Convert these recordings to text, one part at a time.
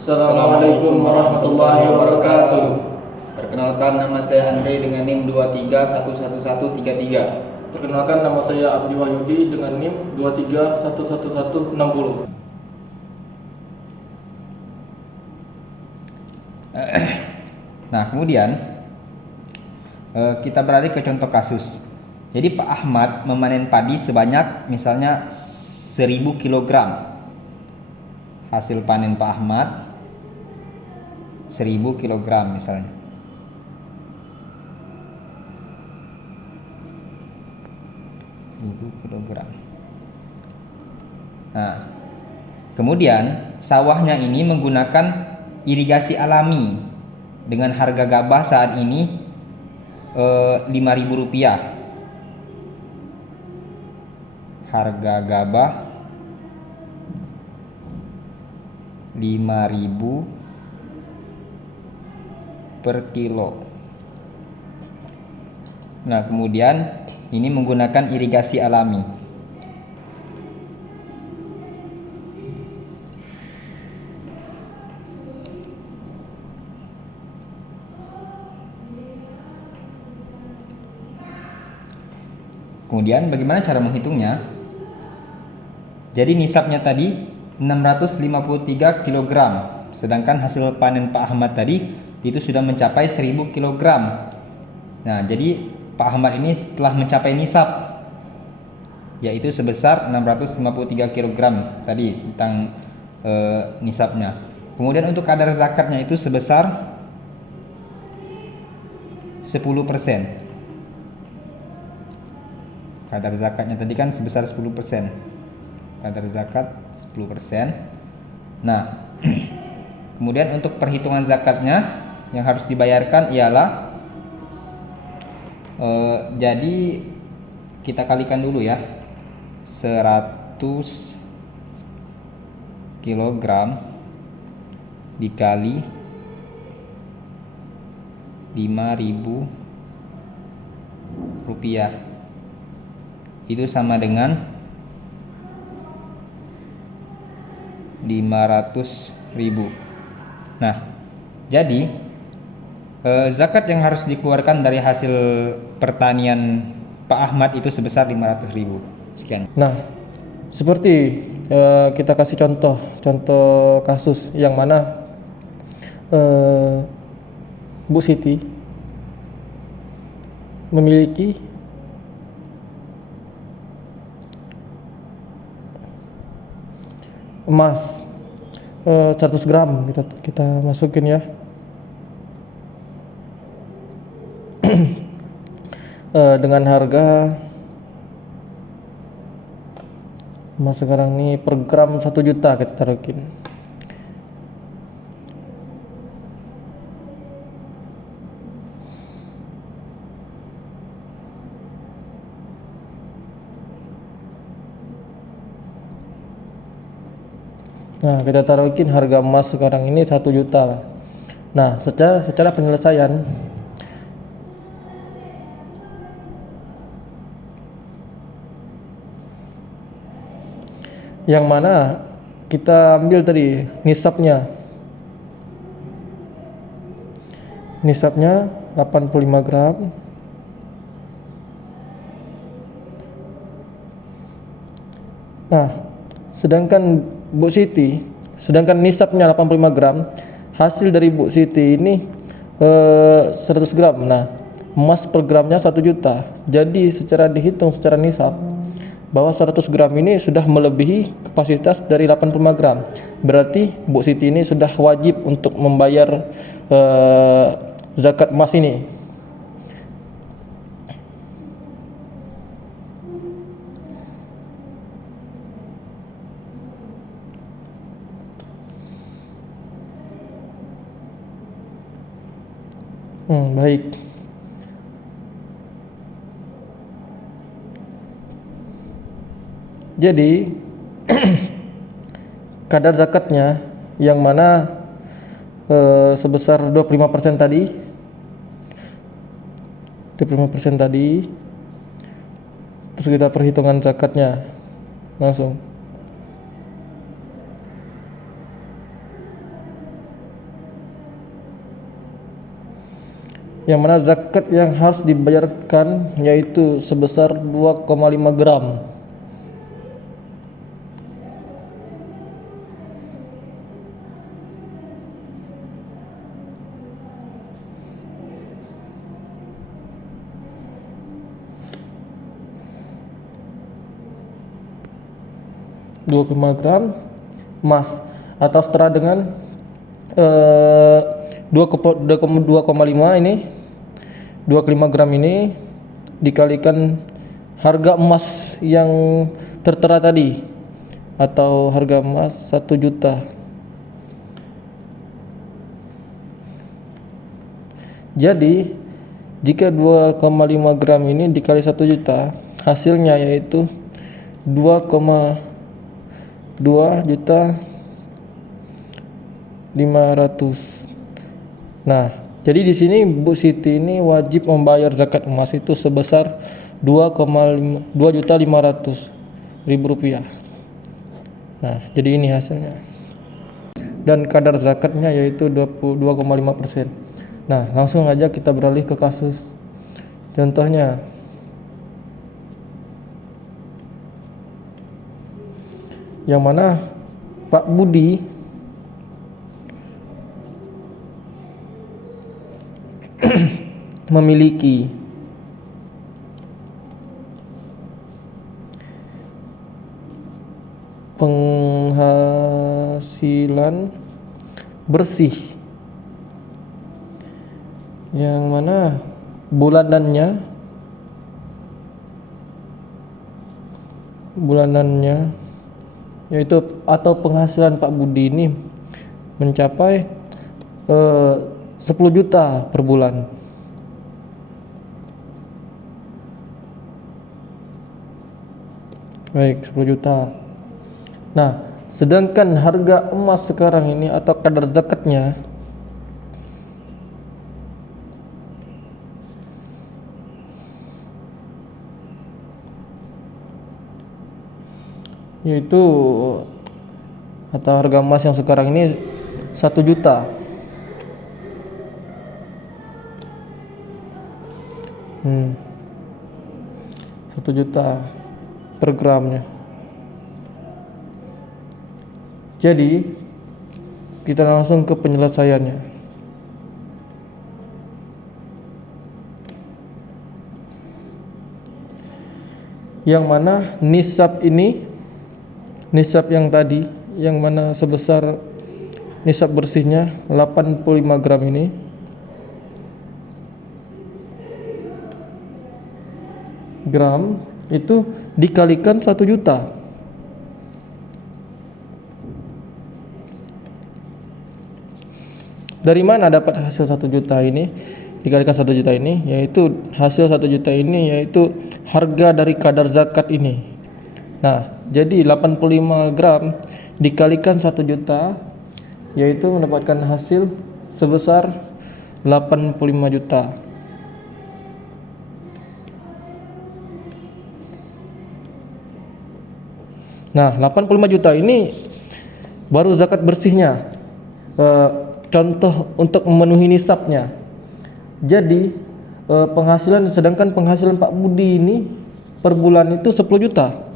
Assalamualaikum warahmatullahi wabarakatuh. Perkenalkan, nama saya Andre dengan NIM 2311133. Perkenalkan, nama saya Abdi Wahyudi dengan NIM 2311160. Nah, kemudian kita beralih ke contoh kasus. Jadi Pak Ahmad memanen padi sebanyak misalnya 1000 kg. Hasil panen Pak Ahmad 1000 kg misalnya. Nah, kemudian sawahnya ini menggunakan irigasi alami dengan harga gabah saat ini Rp5.000. Harga gabah 5.000 per kilo. Nah, kemudian ini menggunakan irigasi alami. Kemudian bagaimana cara menghitungnya? Jadi nisabnya tadi 653 kg, sedangkan hasil panen Pak Ahmad tadi itu sudah mencapai 1000 kg. Nah, jadi Pak Ahmad ini setelah mencapai nisab, yaitu sebesar 653 kg tadi tentang nisabnya. Kemudian untuk kadar zakatnya itu sebesar 10%. Kadar zakatnya tadi kan sebesar 10%. Kadar zakat 10%. Nah, kemudian untuk perhitungan zakatnya yang harus dibayarkan ialah jadi kita kalikan dulu ya, 100 kg dikali 5.000 rupiah itu sama dengan 500.000. Nah, jadi zakat yang harus dikeluarkan dari hasil pertanian Pak Ahmad itu sebesar 500.000. Sekian. Nah, seperti kita kasih contoh kasus yang mana Bu Siti memiliki emas 100 gram kita masukin ya. Dengan harga emas sekarang nih per gram 1 juta kita taruhin. Nah, kita taruhin harga emas sekarang ini 1 juta. Nah, secara penyelesaian yang mana kita ambil tadi nisabnya 85 gram. Nah, sedangkan nisabnya 85 gram, hasil dari Bu Siti ini 100 gram. Nah, emas per gramnya 1 juta. Jadi secara dihitung secara nisab bahwa 100 gram ini sudah melebihi kapasitas dari 85 gram. Berarti Bu Siti ini sudah wajib untuk membayar zakat emas ini. Baik. Jadi kadar zakatnya yang mana sebesar 25% tadi 25% tadi, terus kita perhitungan zakatnya langsung. yang mana zakat yang harus dibayarkan yaitu sebesar 2,5 gram. Gram emas atau setara dengan 2,5 ini 2,5 gram ini dikalikan harga emas yang tertera tadi atau harga emas 1 juta. Jadi jika 2,5 gram ini dikali 1 juta, hasilnya yaitu 2,2.500.000. Nah, jadi di sini Bu Siti ini wajib membayar zakat emas itu sebesar 2.500.000 rupiah. Nah, jadi ini hasilnya. Dan kadar zakatnya yaitu 22,5%. Nah, langsung aja kita beralih ke kasus. Contohnya, yang mana Pak Budi memiliki penghasilan bersih yang mana bulanannya yaitu atau penghasilan Pak Budi ini mencapai 10 juta per bulan. Baik, 10 juta. Nah, sedangkan harga emas sekarang ini atau kadar zakatnya yaitu atau harga emas yang sekarang ini 1 juta. 1 juta per gramnya. Jadi kita langsung ke penyelesaiannya. Yang mana nisab ini, nisab yang tadi, yang mana sebesar nisab bersihnya 85 gram ini gram itu dikalikan 1 juta. Dari mana dapat hasil 1 juta ini? Dikalikan 1 juta ini, yaitu hasil 1 juta ini yaitu harga dari kadar zakat ini. Nah, jadi 85 gram dikalikan 1 juta yaitu mendapatkan hasil sebesar 85 juta. Nah, 85 juta ini baru zakat bersihnya. Contoh untuk memenuhi nisabnya. Jadi sedangkan penghasilan Pak Budi ini per bulan itu 10 juta.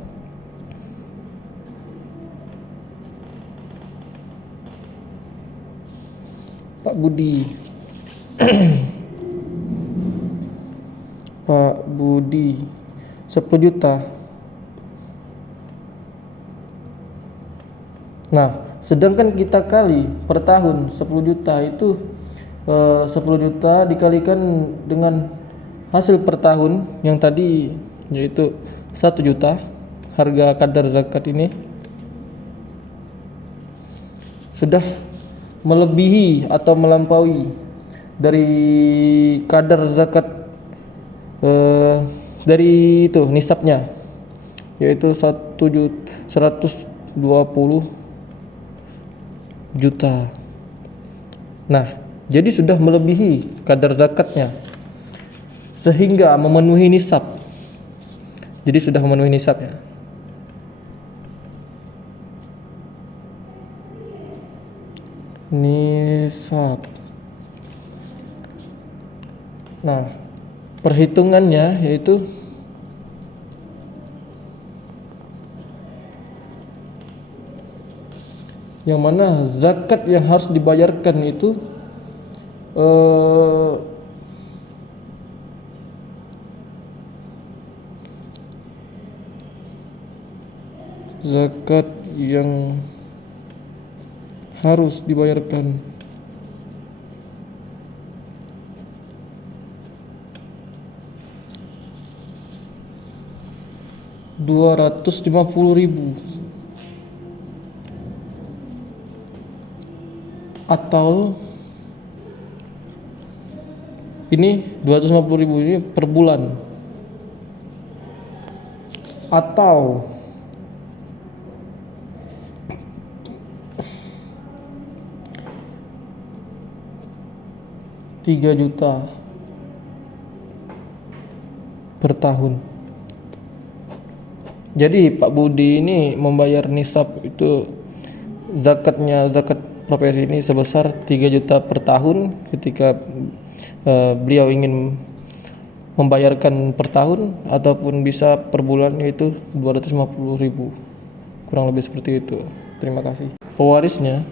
Pak Budi Pak Budi 10 juta. Nah, sedangkan kita kali per tahun 10 juta itu 10 juta dikalikan dengan hasil per tahun yang tadi yaitu 1 juta harga kadar zakat ini sudah melebihi atau melampaui dari kadar zakat dari itu nisabnya yaitu 120 juta. Nah, jadi sudah melebihi kadar zakatnya sehingga memenuhi nisab. Jadi sudah memenuhi nisabnya. Nisab. Nah, perhitungannya yaitu yang mana zakat yang harus dibayarkan itu eh, zakat yang harus dibayarkan 250.000 atau ini 250.000 ini per bulan atau 3 juta per tahun. Jadi Pak Budi ini membayar nisab itu zakatnya, zakat profesi ini sebesar 3 juta per tahun ketika beliau ingin membayarkan per tahun ataupun bisa per bulan, yaitu 250.000, kurang lebih seperti itu. Terima kasih. Pewarisnya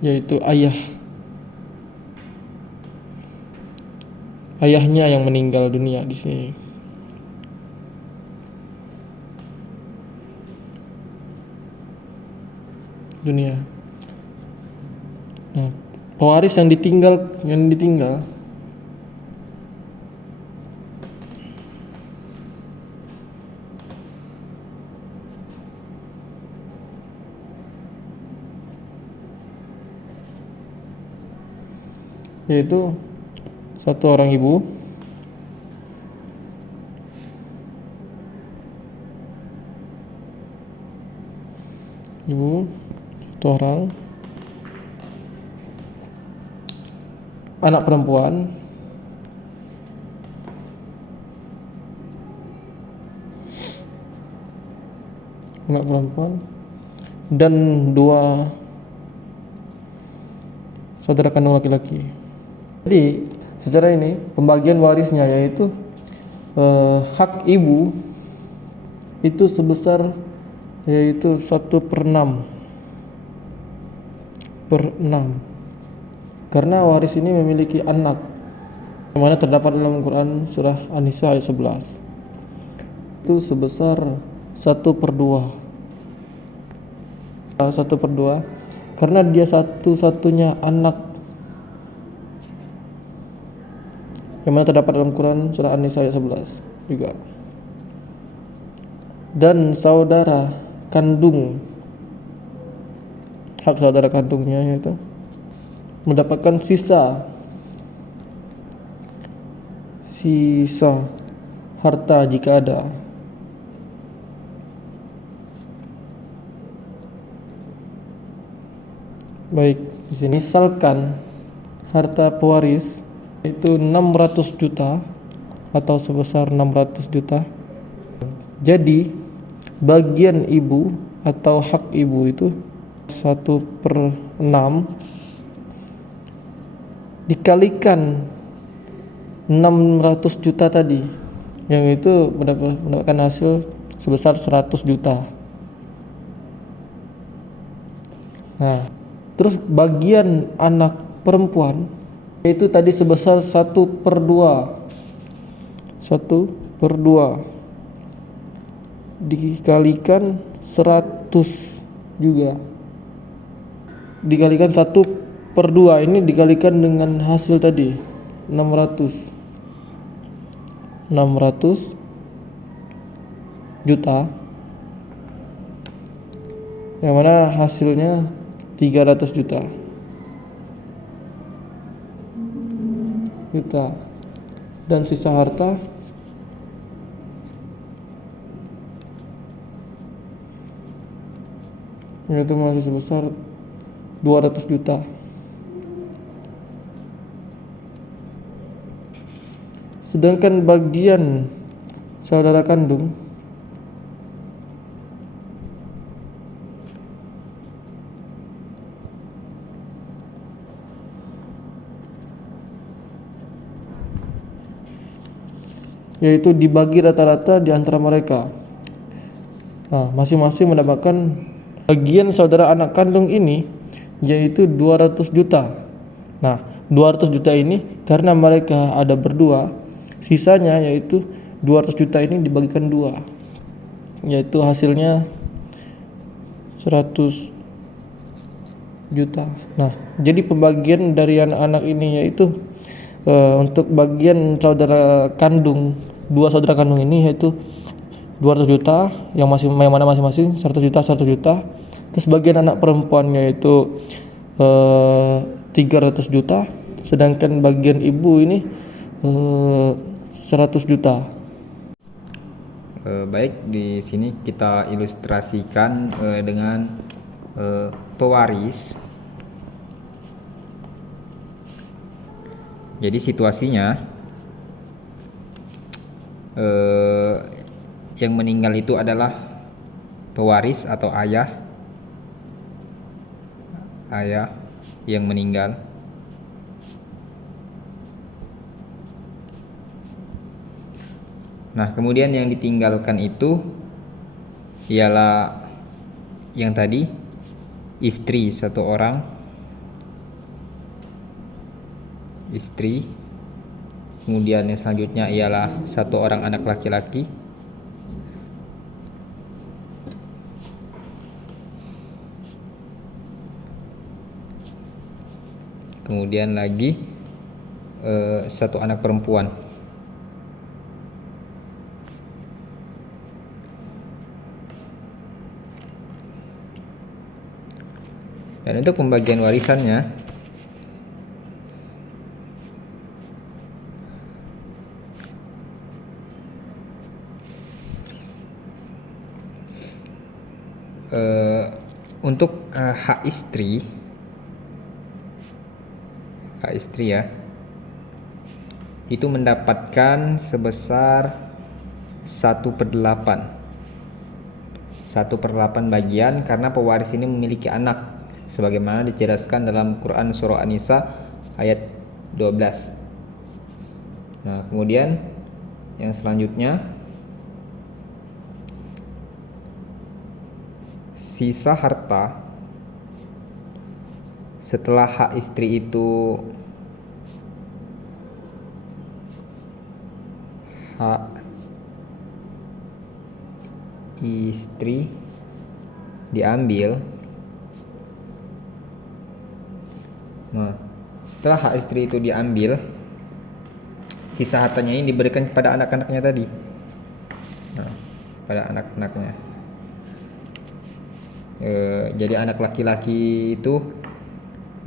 yaitu ayahnya yang meninggal dunia di sini. Nah, pewaris yang ditinggal yaitu satu orang ibu, satu orang anak perempuan, dan 2 saudara kandung laki-laki. Jadi secara ini pembagian warisnya yaitu hak ibu itu sebesar yaitu 1/6 karena waris ini memiliki anak, yang mana terdapat dalam Quran surah An-Nisa ayat 11, itu sebesar 1/2 karena dia satu-satunya anak, yang mana terdapat dalam Quran surah An-Nisa ayat 11 juga. Dan saudara kandung, hak saudara kandungnya yaitu mendapatkan sisa harta jika ada. Baik, di sini misalkan harta pewaris itu 600 juta atau sebesar 600 juta. Jadi bagian ibu atau hak ibu itu 1/6 dikalikan 600 juta tadi, yang itu mendapatkan hasil sebesar 100 juta. Nah, terus bagian anak perempuan itu tadi sebesar 1/2 dikalikan 100 juga, dikalikan 1/2 ini dikalikan dengan hasil tadi 600 juta, yang mana hasilnya 300 juta. Dan sisa harta yaitu masih sebesar 200 juta. Sedangkan bagian saudara kandung yaitu dibagi rata-rata di antara mereka. Nah, masing-masing mendapatkan bagian saudara anak kandung ini yaitu 200 juta. Nah, 200 juta ini karena mereka ada berdua, sisanya yaitu 200 juta ini dibagikan dua, yaitu hasilnya 100 juta. Nah, jadi pembagian dari anak-anak ini yaitu untuk bagian saudara kandung, dua saudara kandung ini yaitu 200 juta yang mana masing-masing 100 juta 100 juta. Terus bagian anak perempuannya itu 300 juta, sedangkan bagian ibu ini 100 juta. Baik, di sini kita ilustrasikan dengan pewaris. Jadi situasinya yang meninggal itu adalah pewaris atau ayah yang meninggal. Nah, kemudian yang ditinggalkan itu ialah yang tadi istri satu orang, istri. Kemudian yang selanjutnya ialah satu orang anak laki-laki. Kemudian lagi satu anak perempuan. Dan untuk pembagian warisannya untuk hak istri ya, itu mendapatkan sebesar 1/8 bagian karena pewaris ini memiliki anak, sebagaimana dijelaskan dalam Quran surah An-Nisa ayat 12. Nah, kemudian yang selanjutnya sisa harta setelah hak istri itu diambil. Nah, setelah hak istri itu diambil, sisa hartanya ini diberikan kepada anak-anaknya tadi. Nah, pada anak-anaknya. Jadi anak laki-laki itu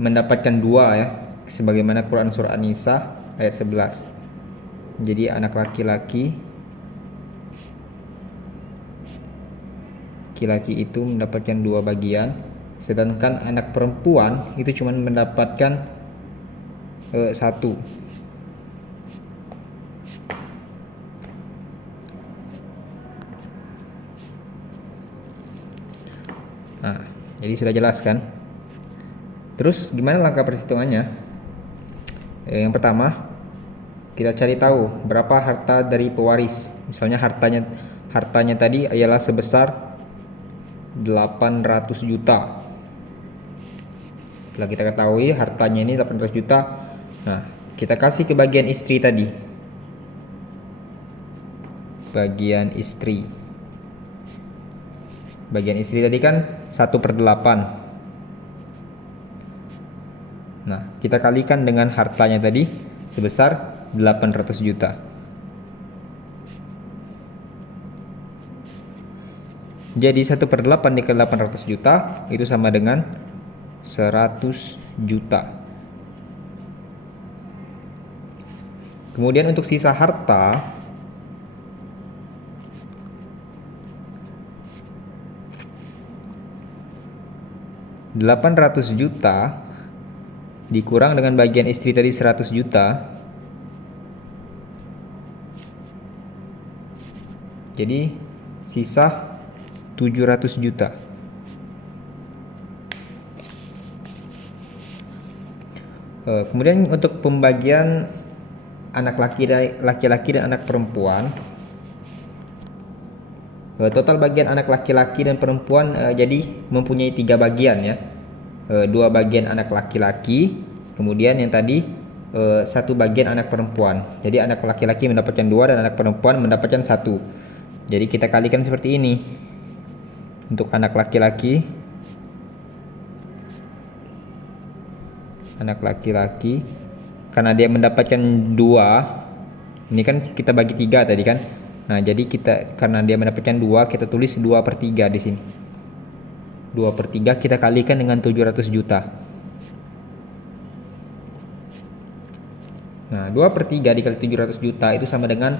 mendapatkan 2 ya, sebagaimana Quran surah An-Nisa ayat 11. Jadi anak laki-laki itu mendapatkan 2 bagian, sedangkan anak perempuan itu cuma mendapatkan 1. Nah, jadi sudah jelas kan? Terus gimana langkah perhitungannya? Yang pertama, kita cari tahu berapa harta dari pewaris. Misalnya hartanya tadi ialah sebesar 800 juta. Setelah kita ketahui hartanya ini 800 juta, nah kita kasih ke bagian istri tadi. Bagian istri tadi kan 1/8. Nah, kita kalikan dengan hartanya tadi sebesar 800 juta. Jadi 1/8 dikali 800 juta itu sama dengan 100 juta. Kemudian untuk sisa harta, $800 juta dikurang dengan bagian istri tadi 100 juta. Jadi sisa 700 juta. Kemudian untuk pembagian anak laki-laki dan anak perempuan. Total bagian anak laki-laki dan perempuan jadi mempunyai 3 bagian ya. 2 bagian anak laki-laki, kemudian yang tadi 1 bagian anak perempuan. Jadi anak laki-laki mendapatkan 2 dan anak perempuan mendapatkan 1. Jadi kita kalikan seperti ini. Untuk anak laki-laki, karena dia mendapatkan 2, ini kan kita bagi 3 tadi kan. Nah, jadi karena dia mendapatkan 2, kita tulis 2/3 di sini. 2/3 kita kalikan dengan 700 juta. Nah, 2/3 dikali 700 juta itu sama dengan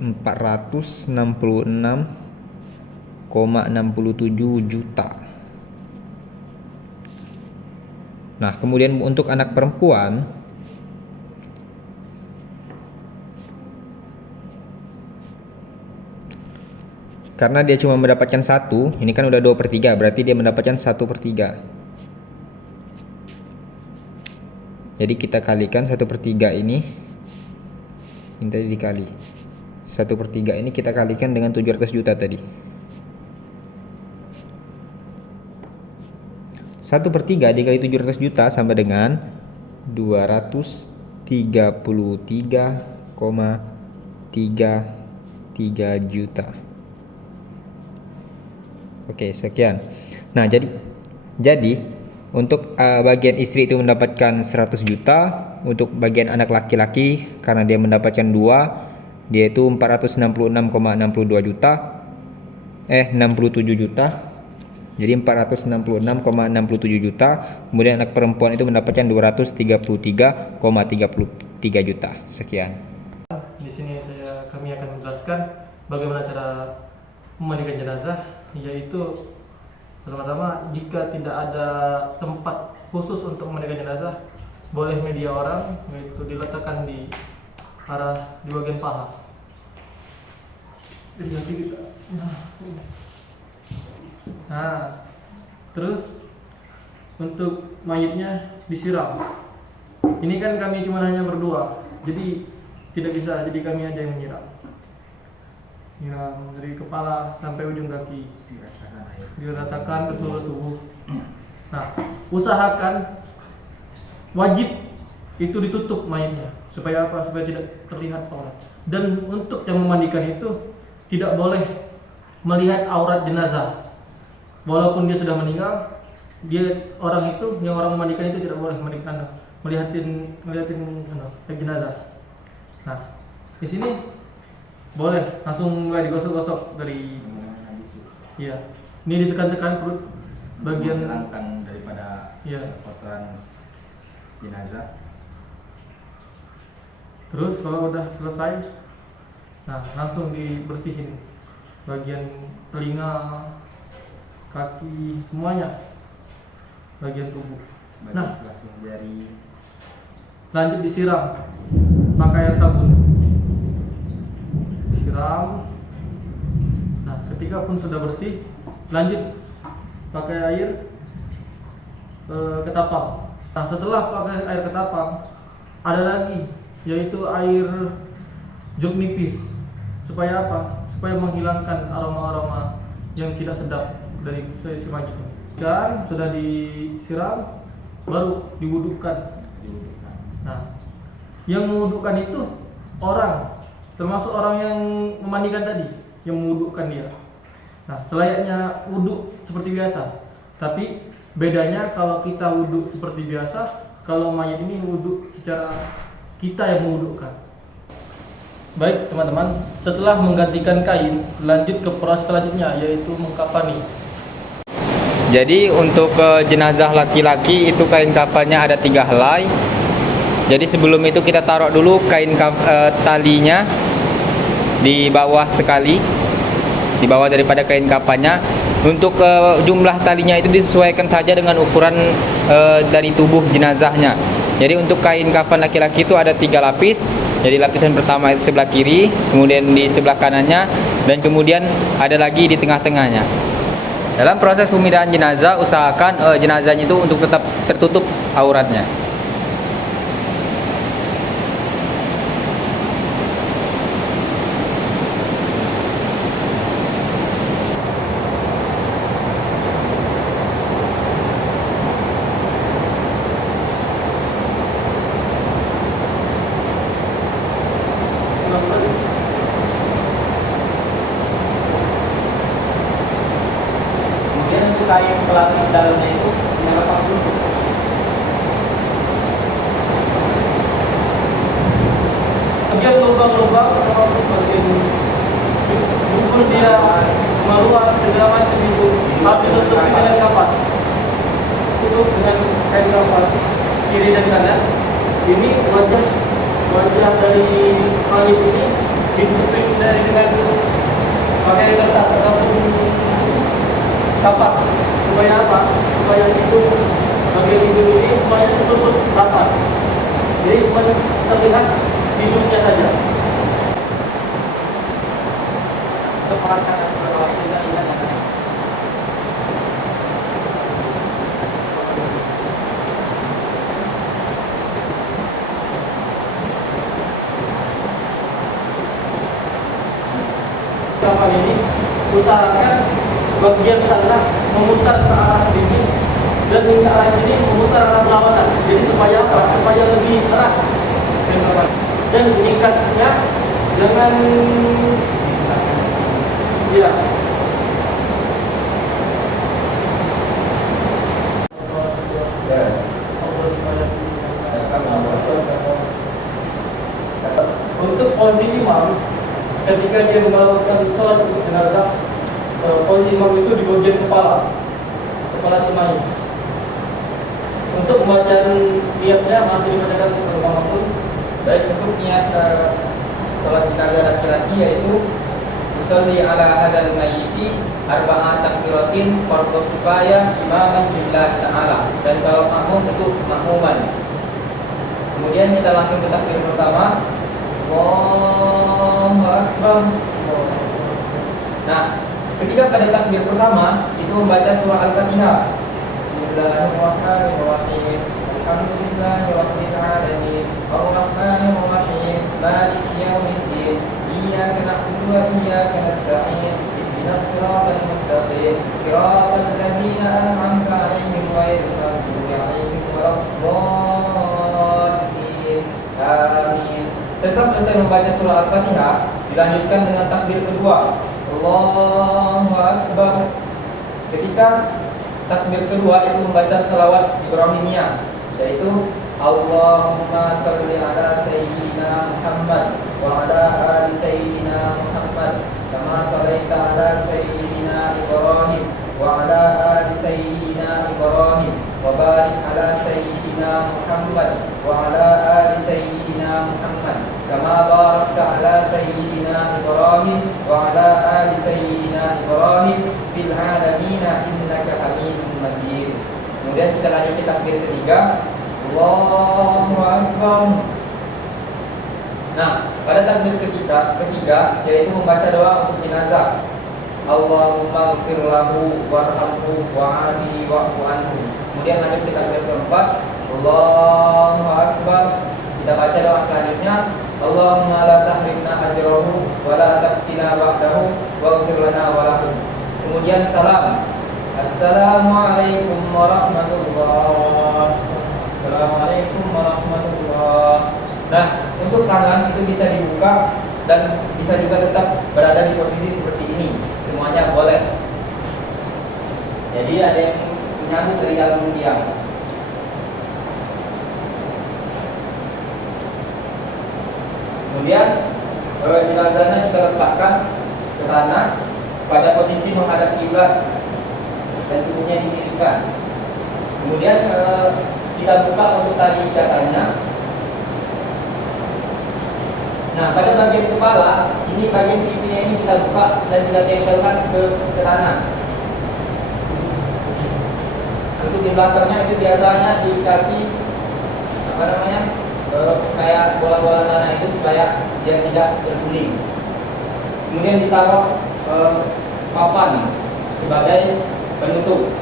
466,67 juta. Nah, kemudian untuk anak perempuan, karena dia cuma mendapatkan 1, ini kan udah 2/3, berarti dia mendapatkan 1/3. Jadi kita kalikan 1/3 ini tadi dikali 1/3 ini kita kalikan dengan 700 juta tadi. 1/3 dikali 700 juta sama dengan 233,33 juta. Oke, sekian. Nah, jadi untuk bagian istri itu mendapatkan 100 juta, untuk bagian anak laki-laki karena dia mendapatkan 2, dia itu 466,67 juta. Jadi 466,67 juta. Kemudian anak perempuan itu mendapatkan 233,33 juta. Sekian. Di sini kami akan menjelaskan bagaimana cara memandikan jenazah, yaitu pertama-tama jika tidak ada tempat khusus untuk memandikan jenazah, boleh media orang, yaitu diletakkan di bagian paha. Jadi nanti kita terus untuk mayitnya disiram. Ini kan kami cuma hanya berdua, jadi tidak bisa, jadi kami aja yang menyiram. Dari kepala sampai ujung kaki, diratakan ke seluruh tubuh. Nah, usahakan wajib itu ditutup mayitnya. Supaya apa? Supaya tidak terlihat aurat. Dan untuk yang memandikan itu tidak boleh melihat aurat jenazah. Walaupun dia sudah meninggal, orang memandikan itu tidak boleh melihatin jenazah. Nah, di sini boleh langsung mulai digosok-gosok dari, ya, ini ditekan-tekan perut bagian menghilangkan daripada kotoran jenazah. Terus kalau udah selesai, nah langsung dibersihin bagian telinga, kaki, semuanya, bagian tubuh. Nah, langsung dari lanjut disiram pakai air sabun. Disiram. Nah, ketika pun sudah bersih, lanjut pakai air ketapang. Nah, setelah pakai air ketapang, ada lagi, yaitu air jeruk nipis. Supaya apa? Supaya menghilangkan aroma-aroma yang tidak sedap dari si mayit. Dan sudah disiram, baru diwudukan. Nah, yang mewudukan itu orang, termasuk orang yang memandikan tadi, yang mewudukan dia. Nah, selayaknya wuduk seperti biasa. Tapi bedanya kalau kita wuduk seperti biasa, kalau mayat ini wuduk secara kita yang mewudukkan. Baik teman-teman, setelah menggantikan kain, lanjut ke proses selanjutnya, yaitu mengkafani. Jadi untuk jenazah laki-laki itu kain kafannya ada 3 helai. Jadi sebelum itu kita taruh dulu talinya di bawah sekali, di bawah daripada kain kafannya. Untuk jumlah talinya itu disesuaikan saja dengan ukuran dari tubuh jenazahnya. Jadi untuk kain kafan laki-laki itu ada 3 lapis. Jadi lapisan pertama itu sebelah kiri, kemudian di sebelah kanannya, dan kemudian ada lagi di tengah-tengahnya. Dalam proses pemindahan jenazah, usahakan jenazahnya itu untuk tetap tertutup auratnya. kain pelapis dalamnya itu lepas dulu. Bagian lubang-lubang termasuk bagian bukur dia keluar segala macam itu harus ditutup dengan kapas, tutup dengan kain kapas kiri dan kanan. Ini wajah dari mayit ini ditutupin dengan pakai kertas ataupun kapas. Supaya apa? Supaya itu bagian hidung ini supaya tertutup rapat. Jadi terlihat hidungnya saja. Kapan ini usahakan bagian sana memutar ke arah sini dan ke arah sini memutar arah berlawanan. Jadi supaya apa? Supaya lebih erat dan ikatnya dengan ya. Untuk posisi imam ketika dia melakukan sholat untuk jenazah, posisi imam itu di bagian kepala si mayit. Untuk pembacaan niatnya masih dibacakan bersama-sama. Baik, untuk niat sholat jenazah laki-laki yaitu usolli ala hadal mayyiti arba'a takbiratin fardhu kifayah imaman lillahi ta'ala. Dan kalau makmum itu makmuman. Kemudian kita langsung ke takbir pertama. Allahu Akbar. Nah, ketika pada takbir pertama itu membaca surah Al-Fatihah. Bismillahirrahmanirrahim. Alhamdulillahi rabbil alamin. Ar-Rahmanir-Rahim. Maliki yaumiddin. Iyyaka na'budu wa iyyaka nasta'in. Ihdinas siratal mustaqim. Siratal ladzina an'amta 'alaihim ghairil maghdubi 'alaihim waladdallin. Amin. Setelah selesai membaca surah Al-Fatihah, dilanjutkan dengan takbir kedua. Allahu Akbar. Ketika takbir kedua itu membaca salawat Ibrahimiyah, yaitu Allahumma salli ala sayyidina Muhammad wa ala ali sayyidina Muhammad kama sallaita ala sayyidina Ibrahim wa ala ali sayyidina Ibrahim wa barik ala sayyidina Muhammad wa ala ali sayyidina Muhammad kama barakta ala sayyidina Ibrahim wa ala ali sayyidina Ibrahim fil alamin innaka Hamidum Majid. Kemudian kita lanjut ke takbir ketiga. Allahu Akbar. Nah, pada takbir ketiga yaitu membaca doa untuk jenazah. Allahumma ighfir lahu warhamhu wa'afihi wa'fu anhu. Kemudian lanjut ke takbir keempat. Allahu Akbar. Kita baca doa selanjutnya. Allahumma la tahrimna ajrahu wa la taftina ba'dahu waghfir lana wa lahu. Kemudian salam. Assalamualaikum warahmatullahi. Assalamualaikum warahmatullahi. Nah, untuk tangan itu bisa dibuka dan bisa juga tetap berada di posisi seperti ini. Semuanya boleh. Jadi ada yang menyambut dari dalam diam. Kemudian jenazahnya kita letakkan ke tanah pada posisi menghadap kiblat dan tubuhnya dimiringkan. Kemudian kita buka untuk tali ikatannya. Nah, pada bagian kepala ini, bagian pipinya ini kita buka dan kita tempelkan ke tanah. Untuk di belakangnya itu biasanya dikasih kayak bola-bola tanah itu supaya dia tidak berguling. Kemudian ditaruh papan sebagai penutup.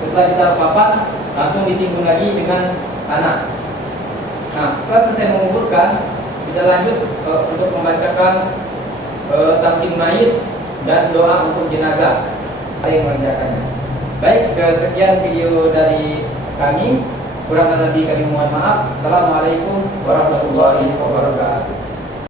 Setelah ditaruh papan, langsung ditimbun lagi dengan tanah. Nah, setelah selesai menguburkan, kita lanjut untuk membacakan talqin mayit dan doa untuk jenazah. Ada yang mengerjakannya. Baik, sekian video dari kami. Kurang lebih kami mohon maaf. Assalamualaikum warahmatullahi wabarakatuh.